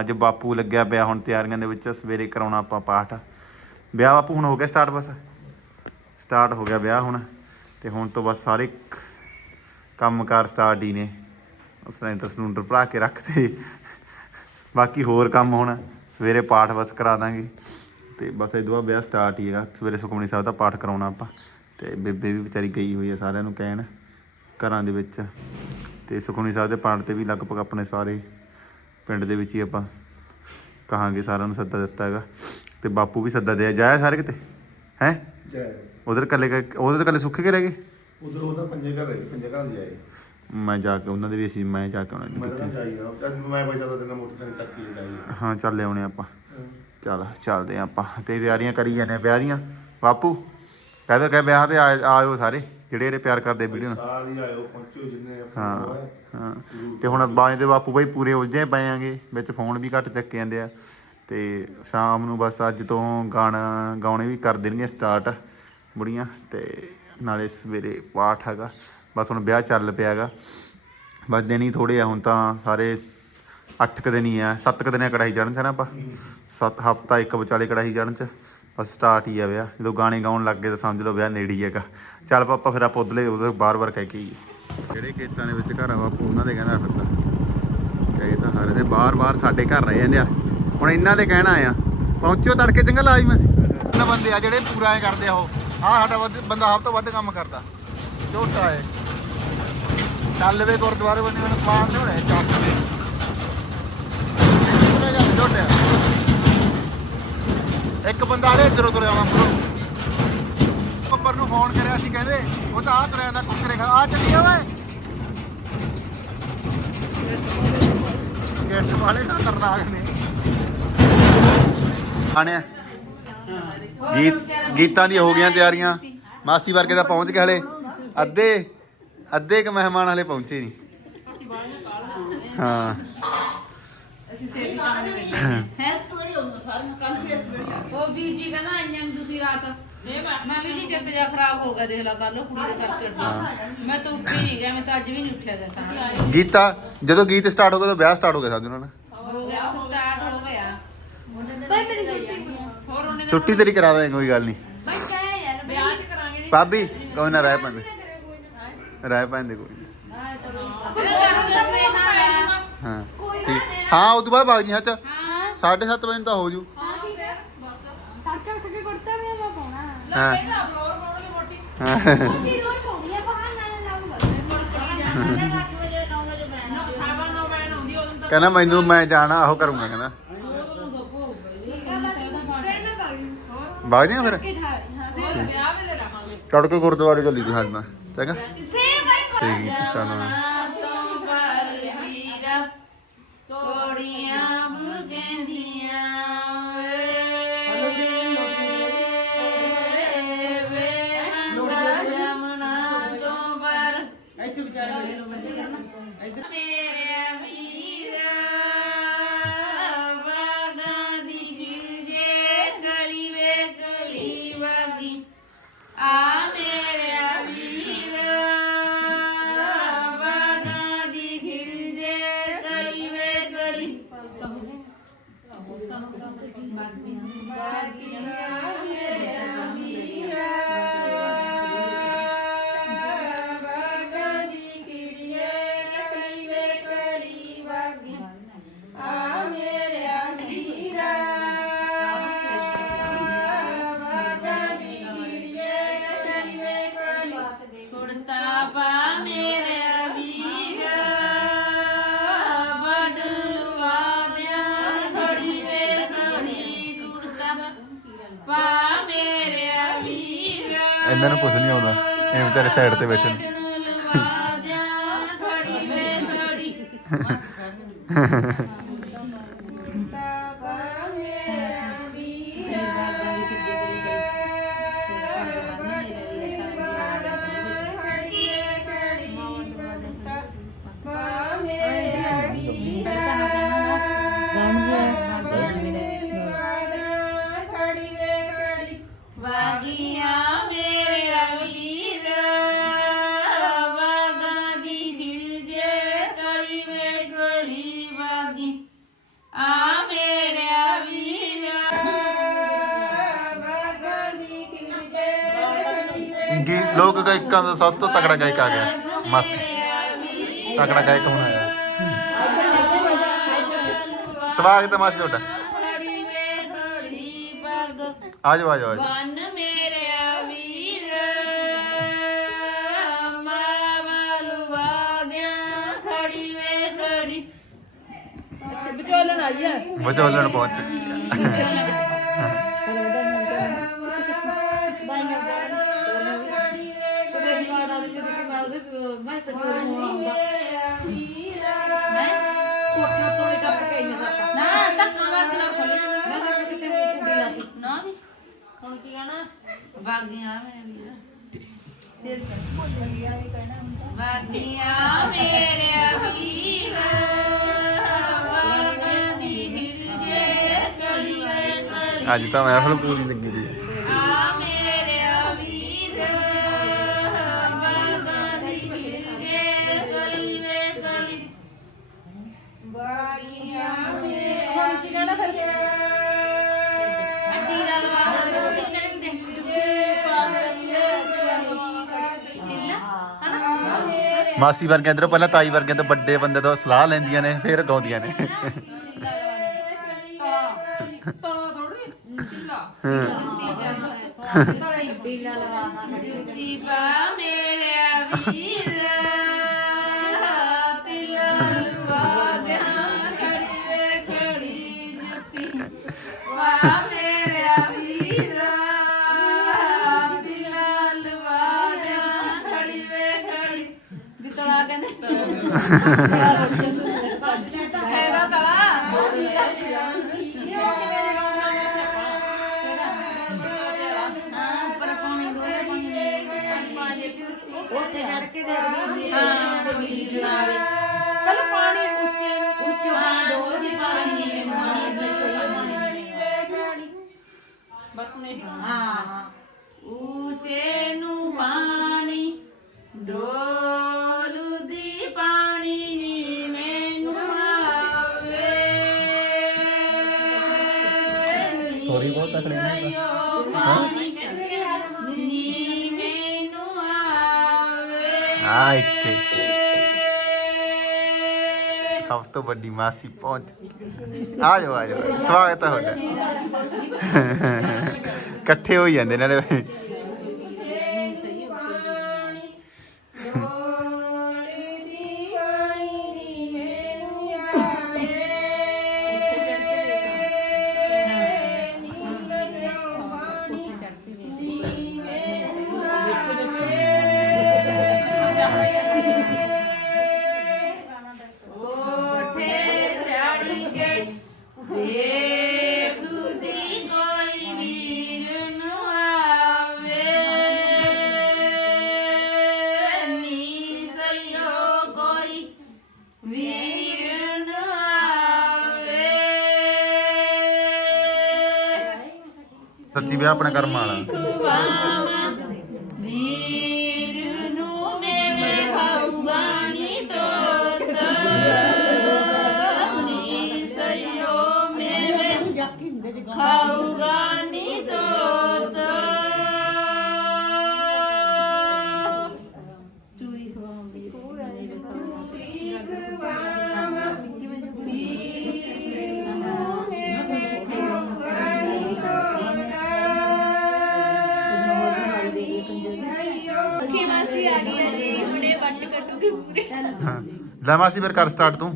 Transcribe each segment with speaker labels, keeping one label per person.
Speaker 1: ਅੱਜ ਬਾਪੂ ਲੱਗਿਆ ਪਿਆ ਹੁਣ ਤਿਆਰੀਆਂ ਦੇ ਵਿੱਚ, ਸਵੇਰੇ ਕਰਾਉਣਾ ਆਪਾਂ ਪਾਠ। ਵਿਆਹ ਬਾਪੂ ਹੁਣ ਹੋ ਗਿਆ ਸਟਾਰਟ ਬਸ? ਸਟਾਰਟ ਹੋ ਗਿਆ ਵਿਆਹ ਹੁਣ, ਤੇ ਹੁਣ ਤੋਂ ਬਸ ਸਾਰੇ ਕ- ਕੰਮਕਾਰ ਸਟਾਰਟ ਹੀ ਨੇ। ਸਿਲੰਡਰ ਸਿਲੰਡਰ ਭਰਾ ਕੇ ਰੱਖਤੇ ਬਾਕੀ ਹੋਰ ਕੰਮ ਹੁਣ, ਸਵੇਰੇ ਪਾਠ ਬਸ ਕਰਾ ਦਾਂਗੇ। ਤੇ ਬਸ ਇਹ ਤੋਂ ਵਿਆਹ ਸਟਾਰਟ ਹੀ ਹੈਗਾ। ਸਵੇਰੇ ਸੁਖਮਨੀ ਸਾਹਿਬ ਦਾ ਪਾਠ ਕਰਾਉਣਾ ਆਪਾਂ। ਤੇ ਬੇਬੇ ਵੀ ਵਿਚਾਰੀ ਗਈ ਹੋਈ ਹੈ ਸਾਰਿਆਂ ਨੂੰ ਕਹਿਣ ਘਰਾਂ ਦੇ ਵਿੱਚ। ਤੇ ਸੁਖਮਨੀ ਸਾਹਿਬ ਦੇ ਪਾਠ ਤੇ ਵੀ ਲਗਭਗ ਆਪਣੇ ਸਾਰੇ ਪਿੰਡ ਦੇ ਵਿੱਚ ਹੀ ਆਪਾਂ ਕਹਾਂਗੇ ਸਾਰਿਆਂ ਨੂੰ ਸੱਦਾ ਦਿੱਤਾ ਹੈਗਾ। ਤੇ ਬਾਪੂ ਵੀ ਸੱਦਾ ਦਿਆ ਜਾਇਆ ਸਾਰੇ ਕਿਤੇ? ਹੈ?
Speaker 2: ਜੈ
Speaker 1: ਉਧਰ ਕੱਲੇ ਉਹਦੇ ਤਾਂ ਕੱਲੇ ਸੁੱਕੇ ਕੇ ਰਹਿ ਗਏ?
Speaker 2: ਉਧਰ ਉਹਦਾ ਪੰਜੇ ਘਰ ਹੈ ਪੰਜੇ ਘਰਾਂ ਦੀ ਆਏ।
Speaker 1: ਮੈਂ ਜਾ ਕੇ ਉਹਨਾਂ ਦੇ ਵੀ ਅਸੀਂ ਮੈਂ ਜਾ ਕੇ ਉਹਨਾਂ ਦੇ ਕਿਤੇ
Speaker 2: ਜਾਈਗਾ ਜਦ ਮੈਂ ਬਚਾ ਤਾਂ ਤੈਨੂੰ ਮੋਟਰਸਾਈਕਲ ਚੱਕ ਕੇ ਜਾਈਗਾ
Speaker 1: ਹਾਂ ਚੱਲ ਆਉਣੇ ਆਪਾਂ। ਚੱਲ ਚੱਲਦੇ ਆਪਾਂ। ਤੇ ਤਿਆਰੀਆਂ ਕਰੀ ਜਾਂਦੇ ਆਂ ਵਿਆਹ ਦੀਆਂ। ਬਾਪੂ ਕਹਿੰਦਾ ਕਿ ਵਿਆਹ ਤੇ ਆ- ਆਇਓ ਸਾਰੇ। ਜਿਹੜੇ ਜਿਹੜੇ ਪਿਆਰ ਕਰਦੇ ਵੀਡੀਓ ਨੂੰ
Speaker 2: ਸਾਲ ਹੀ ਆਇਓ ਪਹੁੰਚਿਓ ਜਿੰਨੇ
Speaker 1: ਹਾਂ
Speaker 2: ਆਪਣਾ ਹੋਇਆ।
Speaker 1: ਹਾਂ ਤੇ ਹੁਣ ਬਾਜ ਦੇ ਬਾਪੂ ਬਾਈ ਪੂਰੇ ਉਲਝੇ ਪਏ ਆਂਗੇ ਵਿੱਚ ਫੋਨ ਵੀ ਘੱਟ ਚੱਕੇ ਜਾਂਦੇ ਆ। ਤੇ ਸ਼ਾਮ ਨੂੰ ਬਸ ਅੱਜ ਤੋਂ ਗਾਣਾ ਗਾਉਣੇ ਵੀ ਕਰ ਦੇਣਗੇ ਸਟਾਰਟ ਬੁੜੀਆਂ ਤੇ ਨਾਲੇ ਸਵੇਰੇ ਪਾਠ ਹੈਗਾ। ਬਸ ਹੁਣ ਵਿਆਹ ਚੱਲ ਪਿਆ ਹੈਗਾ। ਬਸ ਦਿਨ ਹੀ ਥੋੜੇ ਆ ਹੁਣ ਤਾਂ ਸਾਰੇ 8 ਕੁ ਦਿਨ ਹੀ ਆ 7 ਕੁ ਦਿਨਾਂ ਕੜਾਈ ਚੜਨ ਚ ਨਾ ਆਪਾਂ। ਸੱਤ ਹਫਤਾ ਇੱਕ ਵਿਚਾਲੇ ਕੜਾਈ ਚੜਨ ਚ। ਬਸ ਸਟਾਰਟ ਹੀ ਆ ਵਿਆਹ। ਜਦੋਂ ਗਾਣੇ ਗਾਉਣ ਲੱਗ ਗਏ ਤਾਂ ਸਮਝ ਲਓ ਵਿਆਹ ਨੇੜੇ ਹੀ ਹੈਗਾ। ਚੱਲ ਪਾਪਾ ਫਿਰ ਆਪਾਂ ਉਧਰਲੇ ਉਧਰ ਬਾਰ-ਬਾਰ ਕਹਿ ਕੇ ਹੀ ਜਿਹੜੇ ਖੇਤਾਂ ਦੇ ਵਿੱਚ ਘਰ ਆ ਬਾਪੂ? ਉਹਨਾਂ ਦੇ ਕਹਿੰਦਾ ਫਿਰਦਾ ਕਹੇ ਤਾਂ ਹਰੇ ਦੇ ਬਾਰ-ਬਾਰ ਸਾਡੇ ਘਰ ਰਹੇ ਜਾਂਦੇ ਆ। ਹੁਣ ਇਹਨਾਂ ਦੇ ਕਹਿਣਾ ਆ। ਪਹੁੰਚੋ ਤੜਕੇ ਚੰਗਾ ਲਾਜ਼ਮ ਇਹਨਾਂ ਬੰਦੇ ਆ ਜਿਹੜੇ ਪੂਰਾ ਐ ਕਰਦੇ ਆ ਉਹ। ਆ ਸਾਡਾ ਬੰਦਾ ਸਭ ਤੋਂ ਵੱਧ ਕੰਮ ਕਰਦਾ। ਝੋਟਾ ਹੈ ਚੱਲ ਵੇ ਗੁਰਦੁਆਰੇ ਬੰਦੇ ਮੈਨੂੰ ਸਮਾਨ ਦੇ ਹੋਣੇ ਚੱਕ ਦੇ ਪੂਰੇ ਜਾਂਦੇ ਝੋਟੇ ਇੱਕ ਬੰਦਾ ਹਰੇ ਇੱਧਰ ਉਧਰ ਆਉਣਾ ਪਰੋ ਉੱਪਰ ਨੂੰ ਫੋਨ ਕਰਿਆ ਸੀ ਕਹਿੰਦੇ ਉਹ ਤਾਂ ਆ ਤਰ੍ਹਾਂ ਦਾ ਕੁੱਕਰੇ ਖਾ ਆ ਚੱਲੀਏ ਓਏ। ਗੇਟ ਵਾਲੇ ਖਤਰਨਾਕ ਨੇ। ਆਣਿਆ। ਗੀਤ ਗੀਤਾਂ ਦੀ ਹੋ ਗਈਆਂ ਤਿਆਰੀਆਂ। ਮਾਸੀ ਵਰਗੇ ਤਾਂ ਪਹੁੰਚ ਗਏ ਹਲੇ। ਅੱਧੇ ਅੱਧੇ ਕ ਮਹਿਮਾਨ ਹਲੇ ਪਹੁੰਚੇ ਨਹੀਂ ਹਾਂ।
Speaker 3: ਅਸੀਂ ਸੇਵੀ ਖਾਣੇ ਵੇਲੇ ਹੈ ਉਹ ਵੀ ਜੀ ਕਹਿੰਦਾ ਆਈਆਂ ਨੂੰ ਤੁਸੀਂ ਰਾਤ। ਮੈਂ ਵੀ ਜੀ ਜਿੱਤ ਜਾ ਖਰਾਬ ਹੋ ਗਿਆ ਦੇਖ ਲਾ ਕੱਲ ਕੁੜੀ ਦੇ ਕਰਕੇ ਉੱਠੀ। ਮੈਂ ਤਾਂ ਉੱਠੀ ਨਹੀਂ ਗਿਆ ਮੈਂ ਤਾਂ ਅੱਜ ਵੀ ਨਹੀਂ ਉੱਠਿਆ ਗਿਆ ਸਾਰਾ
Speaker 1: ਗੀਤਾ ਜਦੋਂ ਗੀਤ ਸਟਾਰਟ ਹੋ ਗਿਆ ਤਾਂ ਵਿਆਹ ਸਟਾਰਟ ਹੋ ਗਿਆ ਸਮਝ ਨਾ
Speaker 3: ਹੋ ਗਿਆ ਸਟਾਰਟ ਹੋ ਗਿਆ।
Speaker 4: ਬਈ ਮੇਰੀ ਛੁੱਟੀ
Speaker 3: ਹੋਰ ਉਹਨੇ
Speaker 1: ਛੁੱਟੀ ਤੇਰੀ ਕਰਾ ਦਾਂਗੇ ਕੋਈ ਗੱਲ ਨਹੀਂ
Speaker 4: ਬਈ ਕਹੇ ਯਾਰ ਬਈ।
Speaker 3: ਵਿਆਹ ਚ ਕਰਾਂਗੇ
Speaker 1: ਭਾਬੀ ਕੋਈ ਨਾ ਰਹਿ ਪੈਂਦੇ ਰਹਿ ਪੈਂਦੇ ਕੋਈ ਨੀ। ਹਾਂ? ਠੀਕ। ਹਾਂ ਉਹ ਤੋਂ ਬਾਅਦ ਬਾਗ ਜੀ ਹੱਥ।
Speaker 3: ਹਾਂ।
Speaker 1: 7:30 ਵਜੇ ਨੂੰ ਤਾਂ ਹੋ ਜੂ
Speaker 4: ਹਾਂ ਠੀਕ ਹੈ ਤੜਕੇ ਉੱਠ ਕੇ ਕੁੜਤਾ ਵੀ ਮੈਂ ਪਾਉਣਾ
Speaker 1: ਹਾਂ। ਹਾਂ।
Speaker 4: ਮੋਟੀ ਰੋਜ਼ ਪਾਉਣੀ ਆ ਬਾਹਰ ਨਾਲ ਲਾਉਂਗਾ
Speaker 3: ਕੁੜੀ ਜਾਣਾ।
Speaker 4: 8 ਵਜੇ 9 ਵਜੇ ਮੈਂ
Speaker 1: ਕਹਿੰਦਾ ਮੈਨੂੰ ਮੈਂ ਜਾਣਾ ਉਹ ਕਰੂੰਗਾ ਕਹਿੰਦਾ
Speaker 4: ਫਿਰ ਮੈਂ ਪਾਉਣੀ
Speaker 1: ਬਾਗ ਜੀ ਫਿਰ
Speaker 4: ਕਿ ਠਾੜੀ ਹਾਂ ਫਿਰ?
Speaker 1: ਚੜ ਕੇ ਗੁਰਦੁਆਰੇ ਚੱਲੀ ਤੂੰ ਸਾਡੇ ਨਾਲ ਚੰਗਾ।
Speaker 4: ਫਿਰ ਬਈ
Speaker 1: ਤੇ ਗੀਤ ਸਟਾਰਟ ਹੋਣਾ
Speaker 3: ਤੋਂ ਪਰ ਵੀਰਾ ਕੋੜੀਆਂ ਕਲੀ ਬਾਗੀਆਂ ਮੇਰਾ
Speaker 1: ਇਹਨਾਂ ਨੂੰ ਕੁਛ ਨਹੀਂ ਆਉਂਦਾ। ਇਹ ਵਿਚਾਰੇ ਸਾਈਡ ਤੇ ਬੈਠੇ ਨੇ।
Speaker 3: ਵੇ
Speaker 1: ਲੋਕ ਗਾਇਕਾਂ ਦਾ ਸਭ ਤੋਂ ਤਕੜਾ ਗਾਇਕ ਆ ਗਿਆ। ਮਾਸੀ। ਤਕੜਾ ਗਾਇਕ ਹੁਣ ਆਇਆ। ਸਵਾਗਤ ਹੈ ਮਾਸੀ ਤੁਹਾਡਾ।
Speaker 3: ਖੜੀ ਵੇ ਖੜੀ ਪੱਗ
Speaker 1: ਆ ਜਾਓ ਆ ਜਾਓ ਆ ਜਾਓ।
Speaker 3: ਬਨ ਮੇਰੇ ਵੀਰ ਮਾਵਲਵਾ ਦਿਆਂ ਖੜੀ ਵੇ ਖੜੀ
Speaker 5: ਵਿਚੋਲਣ ਆਈ ਆ।
Speaker 1: ਵਿਚੋਲਣ ਪਹੁੰਚ ਚੁੱਕੀ ਹੈ
Speaker 3: ਨਾ ਧੱਕਾ ਮਾਰ ਕੇ ਨਾ ਖੋਲੇ ਨਾ ਵੀ
Speaker 5: ਹੁਣ ਕੀ ਕਹਿਣਾ
Speaker 3: ਬਾਗੀਆਂ ਮੇਰੇ ਵੀਰ ਬਾਗੀਆਂ ਮੇਰੇ ਵੀਰ ਵਾਗਾਂ ਦੀ ਹਿੜਗੇ ਕਲੀ ਵੇ
Speaker 1: ਅੱਜ ਤਾਂ ਮਹਿਫਲ ਪੂਰੀ ਲੱਗੀ ਦੀ ਹੈ ਮਾਸੀ ਵਰਗੇ ਅੰਦਰੋਂ ਪਹਿਲਾਂ ਤਾਈ ਵਰਗੇ ਤੋਂ ਵੱਡੇ ਬੰਦੇ ਤੋਂ ਸਲਾਹ ਲੈਂਦੀਆਂ ਨੇ ਫਿਰ ਗਾਉਂਦੀਆਂ ਨੇ।
Speaker 5: ਤਲਾ ਥੋੜੀ ਢਿੱਲਾ
Speaker 3: ਜੁੱਤੀ ਪਾ ਮੇਰੇ ਵੀਰ। Yeah.
Speaker 1: Sorry, ਬਹੁਤ ਤਕੜੀ ਨਹੀਂ ਆ ਇੱਥੇ। ਸਭ ਤੋਂ ਵੱਡੀ ਮਾਸੀ ਪਹੁੰਚ ਆ ਜਾਓ ਆ ਜਾਓ ਸਵਾਗਤ ਹੈ ਤੁਹਾਡਾ। ਇਕੱਠੇ ਹੋ ਜਾਂਦੇ ਨਾਲੇ।
Speaker 3: ਵੇਖਦੀ ਕੋਈ ਵੀਰ ਨੂੰ ਆਵੇ ਨੀ ਸਈਓ ਕੋਈ ਵੀਰ ਨੂੰ ਆਵੇ
Speaker 1: ਸੱਚੀ ਵਿਆਹ ਆਪਣਾ ਕਰਮ ਵਾਲਾ। ਲੈ ਮਾਸੀ ਫਿਰ ਕਰ ਸਟਾਰਟ ਤੂੰ।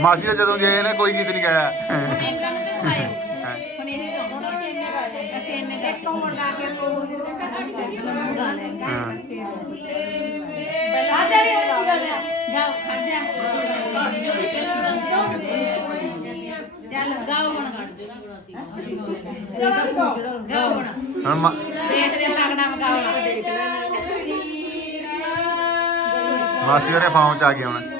Speaker 4: ਮਾਸੀ
Speaker 6: ਦਾ ਜਦੋਂ ਗਏ ਨੇ ਕੋਈ ਗੀਤ ਨਹੀਂ ਗਾਇਆ।
Speaker 3: ਹੁਣ ਇਹਨਾਂ ਨੂੰ ਤੇ ਖਾਏ ਹੁਣ ਇਹ ਗਾਉਣਾ ਅਸੀਂ ਇੰਨੇ ਇੱਕ ਹੋਰ ਗਾ ਕੇ ਗਾ ਲੈ
Speaker 6: ਹਾਂ।
Speaker 5: ਆ ਤੇਰੀ ਅੱਛੀ ਗੱਲ ਹੈ।
Speaker 3: ਜਾਓ ਖੜ ਜਾ। ਚੱਲ ਗਾਓ ਹੁਣ। ਗਾਓ ਹੁਣ।
Speaker 6: ਹੁਣ ਮਾ-
Speaker 3: ਦੇਖਦੇ ਹਾਂ ਤਗੜਾ ਗਾਉਣਾ
Speaker 6: ਮਾਸੀ ਉਹਨੇ ਫਾਰਮ ਚ ਆ ਗਏ ਹੁਣ।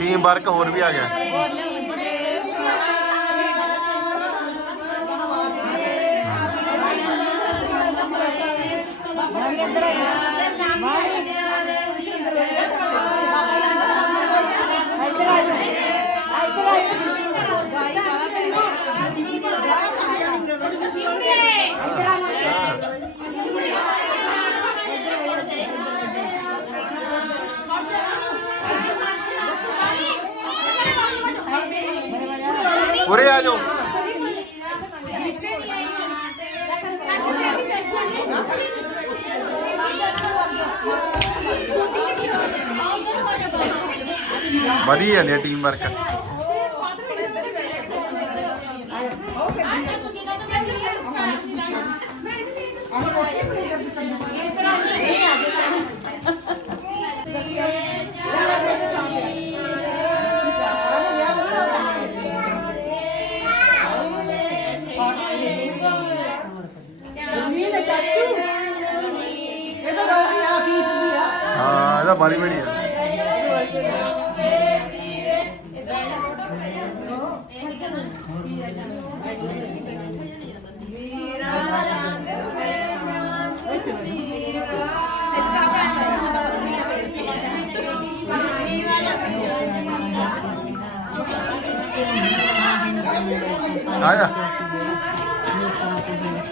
Speaker 6: ਟੀਮ ਵਰਕ ਹੋਰ ਵੀ ਆ ਗਿਆ। ਉਰੇ ਆ ਜਾਓ। ਵਧੀਆ ਜਾਂਦੀ ਟੀਮ ਵਰਕ ਬਾਲੀ ਬੜੀ ਆ। ਆ ਜਾ।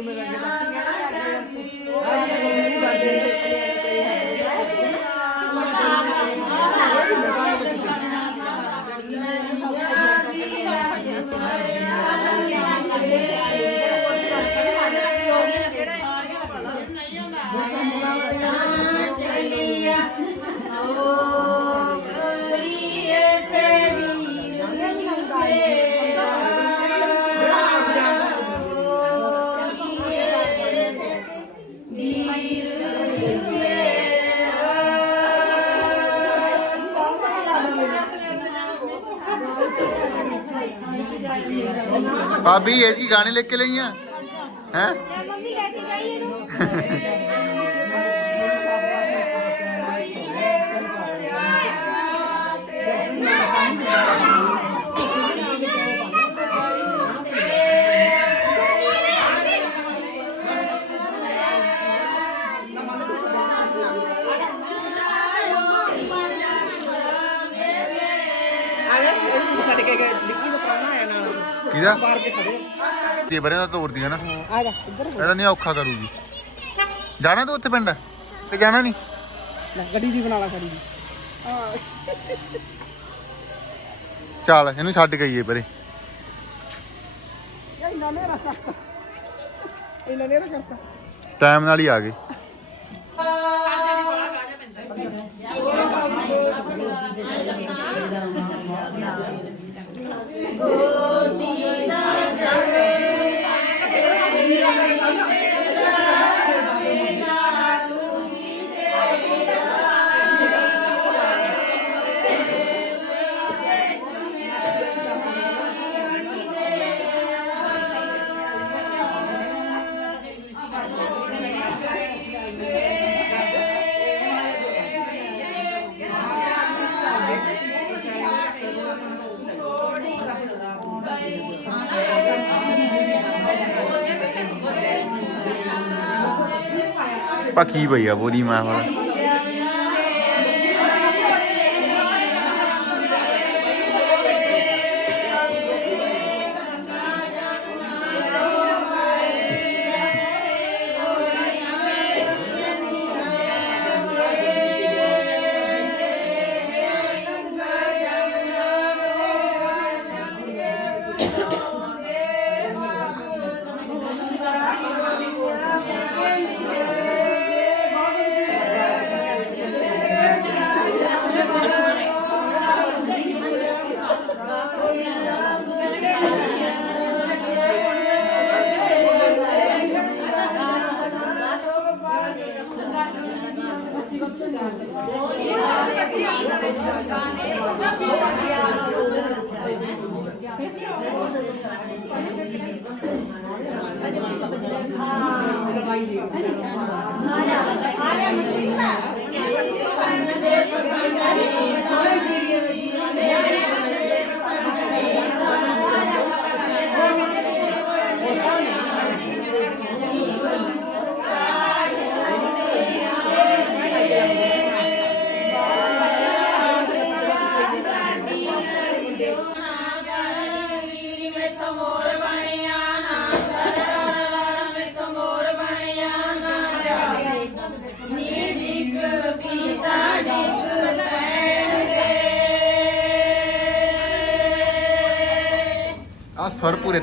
Speaker 3: Oh, yeah.
Speaker 6: ਭਾਬੀ ਇਹ ਜੀ ਗਾਣੇ ਲਿਖ ਕੇ ਲਈਆਂ ਹੈ
Speaker 5: ਮੰਮੀ ਲੈ ਕੇ ਗਈ
Speaker 1: ਨਾਲ
Speaker 6: ਕਿਹਦਾ?
Speaker 1: ਬਾਹਰ ਕੇ ਖੜੇ
Speaker 6: ਦੀ ਬਰੇ ਦਾ ਤੋਰਦੀ ਆ ਨਾ।
Speaker 1: ਆ ਜਾ ਇੱਧਰ
Speaker 6: ਇਹਦਾ ਨਹੀਂ ਔਖਾ ਕਰੂਗੀ ਜਾਣਾ ਤੂੰ ਉੱਥੇ ਪਿੰਡ? ਤੇ ਜਾਣਾ ਨਹੀਂ?
Speaker 1: ਲੈ ਗੱਡੀ ਦੀ ਬਣਾ ਲਾ ਖੜੀ ਦੀ
Speaker 6: ਚੱਲ ਇਹਨੂੰ ਛੱਡ ਗਈਏ ਪਰੇ ਟਾਈਮ ਨਾਲ ਹੀ ਆ ਗਏ। Oh. ਪਈ ਆ ਪੂਰੀ ਮੈਂ ਹੁਣ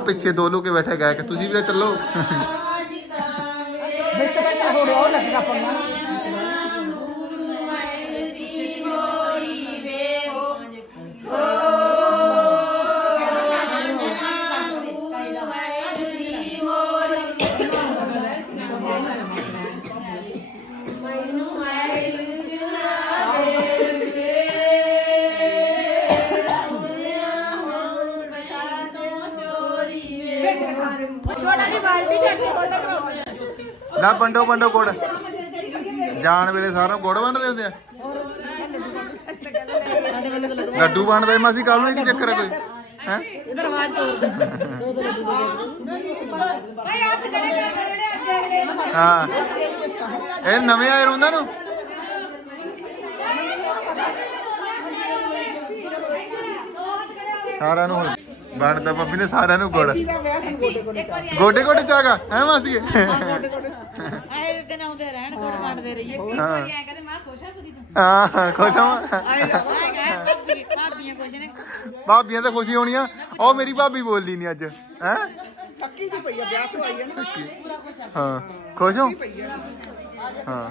Speaker 6: ਪਿੱਛੇ ਦੋ ਲੋਕੇ ਬੈਠੇ ਗਏ ਤੁਸੀਂ ਵੀ ਤਾਂ ਚੱਲੋ। ਨਾ ਵੰਡੋ ਵੰਡੋ ਗੁੜ। ਜਾਣ ਵੇਲੇ ਸਾਰਿਆਂ ਨੂੰ ਗੁੜ ਵੰਡਦੇ ਹੁੰਦੇ ਆ। ਲੱਡੂ ਵੰਡਦੇ ਮਾਸੀ ਕੱਲ ਨੂੰ ਕੀ ਚੱਕਰ ਹੈ ਕੋਈ। ਹੈ?
Speaker 5: ਭਾਈ ਹੱਥ ਖੜੇ ਕਰ ਦੇ ਜਿਹੜੇ ਅੱਗੇ ਅਗਲੇ
Speaker 6: ਹਾਂ। ਇਹ ਨਵੇਂ ਆਏ ਰੋਂਦਾ ਨੂੰ? ਸਾਰਿਆਂ ਨੂੰ ਵੰਡਦਾ ਬੱਬੀ ਨੇ ਸਾਰਿਆਂ ਨੂੰ ਗੁੜ।
Speaker 1: ਦਾ ਵਿਆਹ ਸਾਨੂੰ ਗੋਡੇ ਗੋਡੇ
Speaker 6: ਗੋਡੇ ਚਾਗਾ ਹੈ ਮਾਸੀ?
Speaker 1: ਗੋਡੇ ਗੋਡੇ
Speaker 7: ਆਏ ਦਿਨ ਆਉਂਦੇ ਰਹਿਣ ਗੁੜ ਵੰਡਦੇ ਰਹੀਏ।
Speaker 6: ਹਾਂ
Speaker 7: ਐ ਕਹਿੰਦੇ ਮਾਂ ਖੁਸ਼ ਆ ਪੂਰੀ ਤੂੰ?
Speaker 6: ਹਾਂ ਖੁਸ਼ ਹਾਂ
Speaker 7: ਐ ਕਹੇ ਭਾਬੀ ਭਾਬੀਆਂ ਖੁਸ਼ ਨੇ।
Speaker 6: ਭਾਬੀਆਂ ਤਾਂ ਖੁਸ਼ੀ ਹੋਣੀਆਂ। ਉਹ ਮੇਰੀ ਭਾਬੀ ਬੋਲਦੀ ਨਹੀਂ ਅੱਜ। ਹੈ? ਥੱਕੀ ਜੀ ਪਈ ਆ ਵਿਆਹ ਤੋਂ ਆਈ ਆ ਨਾ।
Speaker 1: ਹਾਂ ਖੁਸ਼ ਹੋ ਹਾਂ?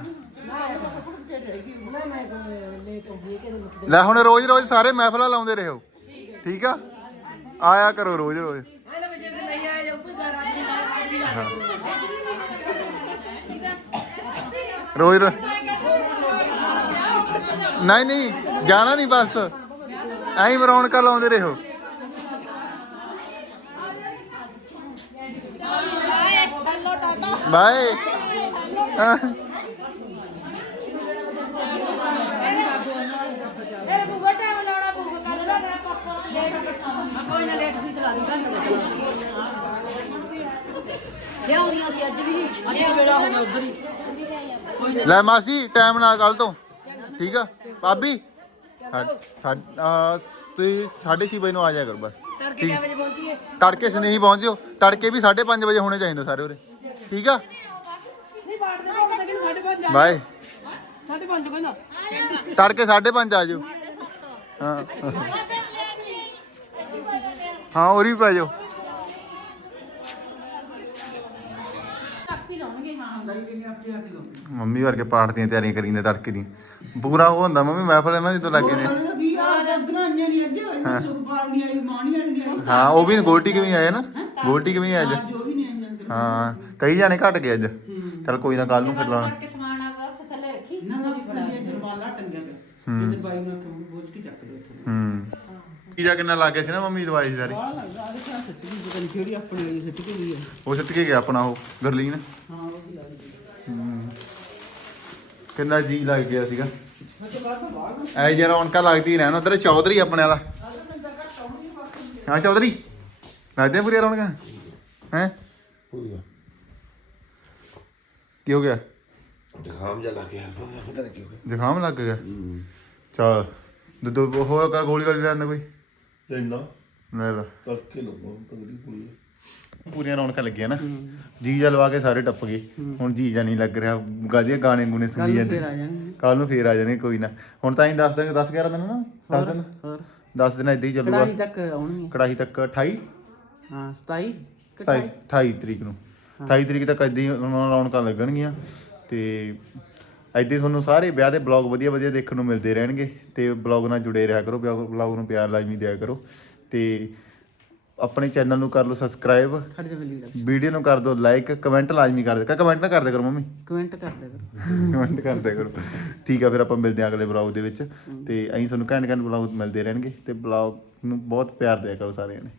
Speaker 1: ਲੈ ਹੁਣ ਰੋਜ਼ ਰੋਜ਼ ਸਾਰੇ ਮਹਿਫਲਾਂ ਲਾਉਂਦੇ ਰਹੋ। ਠੀਕ ਆ? ਆਇਆ ਕਰੋ ਰੋਜ਼ ਰੋਜ਼। ਰੋਜ਼ ਰੋ- ਨਹੀਂ ਨਹੀਂ, ਜਾਣਾ ਨਹੀਂ ਬਸ। ਐਂ ਰੌਣਕਾਂ ਲਾਉਂਦੇ ਰਹੋ। ਬਾਏ ਹਾਂ
Speaker 5: ਇਹ ਬੁਗਾ ਟਾਈਮ ਲਾਉਣਾ ਬੁਗਾ ਕੱਲ ਦਾ ਮੈਂ ਪਰਸੋਂ ਲੇਟ
Speaker 3: ਕੋਈ ਨਾ ਲੇਟ ਵੀ ਚਲਾ ਦੀ ਘੰਟਾ ਲਿਆਉਂਦੀਆਂ ਸੀ ਅੱਜ ਵੀ। ਅੱਜ ਦਾ ਵੇੜਾ ਹੋ ਗਿਆ ਉਧਰ ਹੀ।
Speaker 1: ਲੈ ਮਾਸੀ ਟਾਈਮ ਨਾਲ ਕੱਲ ਤੋਂ। ਠੀਕ ਆ? ਭਾਬੀ? ਸਾ- ਸਾ- ਤੁਸੀਂ 6:30 ਵਜੇ ਨੂੰ ਆ ਜਾਇਆ ਕਰੋ ਬਸ।
Speaker 3: ਤੜਕੇ ਕਿੰਨੇ ਵਜੇ ਪਹੁੰਚੀਏ?
Speaker 1: ਤੜਕੇ ਸਨੇਹੀ ਪਹੁੰਚਿਓ। ਤੜਕੇ ਵੀ 5:30 ਵਜੇ ਹੋਣੇ ਚਾਹੀਦੇ ਸਾਰੇ ਉਰੇ। ਠੀਕ ਆ?
Speaker 6: ਨਹੀਂ ਬਾੜ ਦੇ
Speaker 1: ਬਾਏ।
Speaker 6: ਸਾਡੇ ਪੰਜ ਕੋਈ ਨਾ।
Speaker 1: ਤੜਕੇ 5:30 ਆ ਜਾਓ ਹਾਂ। ਹਾਂ ਉਰੀ ਪੈ ਜਾਓ। ਮੰਮੀ ਵਰਗੇ ਪਾਠ ਦੀਆਂ ਤਿਆਰੀਆਂ ਕਰੀਂਦੇ ਤੜਕੇ ਦੀ ਪੂਰਾ ਉਹ ਹੁੰਦਾ ਮੰਮੀ ਮਹਿਫਲ ਇਹਨਾਂ ਦੀ ਤੋਂ ਲੱਗੇ ਨੇ। ਹਾਂ। ਉਹ ਵੀ ਗੋਲਟੀ ਕਿਵੇਂ ਆਏ ਨਾ? ਗੋਲਟੀ ਕਿਵੇਂ ਆਏ ਅੱਜ। ਹਾਂ ਕਈ ਜਾਣੇ ਘਟ ਗਏ ਅੱਜ। ਚਲ ਕੋਈ ਨਾ ਕੱਲ ਨੂੰ ਫਿਰ ਲਾਉਣਾ।
Speaker 5: ਸਮਾਨ ਆ ਥੱਲੇ ਰੱਖੀ।
Speaker 6: ਨਾ ਨਾ ਥੱਲੇ ਜਰਮਾਲਾ ਟੰਗਿਆ ਪਿਆ। ਤੇ ਬਾਈ ਨੂੰ ਆਖਿਆ ਮੰਮੀ ਬੋਝ ਕੇ ਚੱਕ ਲਓ ਇੱਥੇ
Speaker 1: ਹੂੰ ਪੀਜਾ ਕਿੰਨਾ ਲੱਗ ਗਿਆ ਸੀ ਨਾ ਮੰਮੀ ਦੀ ਦਵਾਈ ਸੀ ਸਾਰੀ?
Speaker 6: ਬਾਹਰ ਲੱਗਦਾ ਆ ਦੇਖਿਆ ਸੱਟ ਗਈ ਪਤਾ ਨਹੀਂ ਕਿਹੜੀ ਆਪਣੀ ਆਈ ਸੱਟ ਕੇ ਗਈ ਆ।
Speaker 1: ਉਹ ਸਿੱਟ ਕੇ ਗਿਆ ਆਪਣਾ ਉਹ ਗਰਲੀਨ?
Speaker 6: ਹਾਂ ਉਹ ਵੀ ਲੱਗ ਗਈ।
Speaker 1: ਹੂੰ। ਕਿੰਨਾ ਜੀ ਲੱਗ ਗਿਆ ਸੀਗਾ।
Speaker 6: ਮੈਂ ਤਾਂ ਬਾਹਰ ਤੋਂ ਬਾਹਰ
Speaker 1: ਐ ਜਰਾ ਰੌਣਕਾਂ ਲੱਗਦੀ ਰਹਿਣ ਉਧਰ ਚੌਧਰੀ ਆਪਣੇ ਵਾਲਾ। ਹਾਂ ਚੌਧਰੀ? ਲੱਗਦੇ ਪੂਰੀ ਰੌਣਕਾਂ? ਹੈ?
Speaker 2: ਪੂਰੀਆਂ।
Speaker 1: ਕੀ ਹੋ ਗਿਆ?
Speaker 2: ਜ਼ੁਕਾਮ ਜਿਹਾ ਲੱਗ ਗਿਆ ਪਤਾ ਪਤਾ ਨਹੀਂ ਕੀ ਹੋ ਗਿਆ
Speaker 1: ਜ਼ੁਕਾਮ ਲੱਗ ਗਿਆ? ਚਲ ਦੁੱਧ ਹੋਇਆ ਕਰ ਗੋਲੀ ਗੋਲੀ ਲੈਣ ਕੋਈ?
Speaker 2: ਲੈਣਾ
Speaker 1: ਲੈ ਲਾ।
Speaker 2: ਤੜਕੇ ਲੋਕਾਂ ਤਗੜੀ ਪੂਰੀ
Speaker 1: ਪੂਰੀਆਂ ਰੌਣਕਾਂ ਲੱਗੀਆਂ ਨਾ। ਜੀਜਾ ਲਵਾ ਕੇ ਸਾਰੇ ਟੱਪ ਗਏ। ਹੁਣ ਜੀਜਾ ਨਹੀਂ ਲੱਗ ਰਿਹਾ। ਗਾਜੇ ਗਾਣੇ ਗੁਣੇ ਸੁਣੀ ਜਾਂਦੇ। ਕੱਲ ਨੂੰ ਫੇਰ ਆ ਜਾਣੇ ਕੋਈ ਨਾ। ਹੁਣ ਤਾਂ ਹੀ 10 ਦਿਨ 10 11 ਦਿਨ ਨਾ? 10 ਦਿਨ?
Speaker 6: ਹੋਰ।
Speaker 1: 10 ਦਿਨ ਏਦਾਂ ਹੀ ਚੱਲੂਗਾ।
Speaker 6: ਕੜਾਈ ਤੱਕ ਆਉਣਗੇ
Speaker 1: ਕੜਾਹੀ ਤੱਕ 28
Speaker 6: ਹਾਂ 27
Speaker 1: 27 28 ਤਰੀਕ ਨੂੰ। 28 ਤਰੀਕ ਤੱਕ ਏਦਾਂ ਹੀ ਰੌਣਕਾਂ ਲੱਗਣਗੀਆਂ। ਤੇ ਹੀ ਤੁਹਾਨੂੰ ਸਾਰੇ ਵਿਆਹ ਦੇ ਬਲੌਗ ਵਧੀਆ ਵਧੀਆ ਦੇਖਣ ਨੂੰ ਮਿਲਦੇ ਰਹਿਣਗੇ ਤੇ ਬਲੌਗ ਨਾਲ ਜੁੜੇ ਰਿਹਾ ਕਰੋ ਬਲੌਗ ਨੂੰ ਪਿਆਰ ਲਾਜ਼ਮੀ ਦਿਆ ਕਰੋ ਤੇ ਆਪਣੇ ਚੈਨਲ ਨੂੰ ਕਰ ਲਓ ਸਬਸਕ੍ਰਾਈਬ
Speaker 6: ਖੜ ਜਾ ਬਲੀ
Speaker 1: ਵੀਡੀਓ ਨੂੰ ਕਰ ਦਿਓ ਲਾਈਕ ਕਮੈਂਟ ਲਾਜ਼ਮੀ ਕਰ ਦਿਓ। ਕਮੈਂਟ ਨਾ ਕਰਦੇ ਕਰੋ ਮੰਮੀ।
Speaker 6: ਕਮੈਂਟ ਕਰ ਦੇ ਕਰੋ।
Speaker 1: ਕਮੈਂਟ ਕਰਦੇ ਕਰੋ। ਠੀਕ ਆ ਫਿਰ ਆਪਾਂ ਮਿਲਦੇ ਹਾਂ ਅਗਲੇ ਬਲੌਗ ਦੇ ਵਿੱਚ ਤੇ ਅਸੀਂ ਤੁਹਾਨੂੰ ਘੈਂਟ ਘੈਂਟ ਬਲੌਗ ਮਿਲਦੇ ਰਹਿਣਗੇ ਤੇ ਬਲੌਗ ਨੂੰ ਬਹੁਤ ਪਿਆਰ ਦਿਆ ਕਰੋ ਸਾਰਿਆਂ ਨੇ।